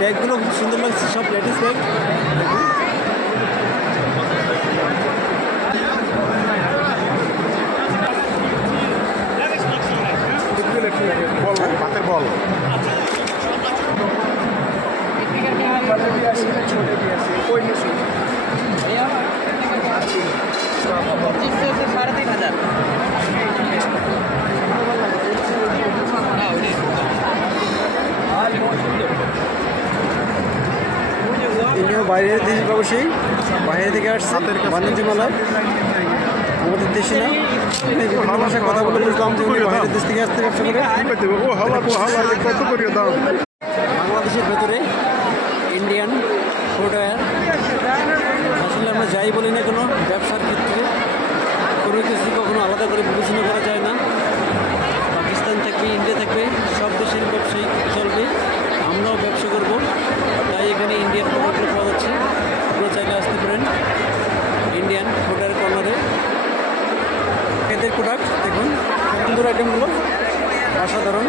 ব্যাগগুলো খুব সুন্দর লাগছে, সব লেডিস ব্যাগ। হাতের বল ইনিও বাইরের দেশ ব্যবসায়ী, বাইরে থেকে আসছে বাণিজ্য মেলায়। আমাদের দেশে না, বিভিন্ন ভাষায় কথা বলে বুঝলাম যে উনি বাইরের দেশ থেকে আসতে ব্যবসা করে। বাংলাদেশের ভেতরে ইন্ডিয়ান ফুটওয়্যার, আসলে আমরা যাই বলি না কোনো ব্যবসার ক্ষেত্রে কোনো কিছু কখনো আলাদা করে বিবেচনা করা যায় না। পাকিস্তান থাকবে, ইন্ডিয়া থাকবে, সব দেশের ব্যবসায়ী চলবে, আমরাও ব্যবসা করব। তাই এখানে ইন্ডিয়ান প্রোডাক্টগুলো পাওয়া যাচ্ছে, আপনারা চাইলে আসতে পারেন ইন্ডিয়ান ফুটওয়্যার কর্নারে। এদের প্রোডাক্ট দেখুন, সুন্দর আইটেমগুলো অসাধারণ।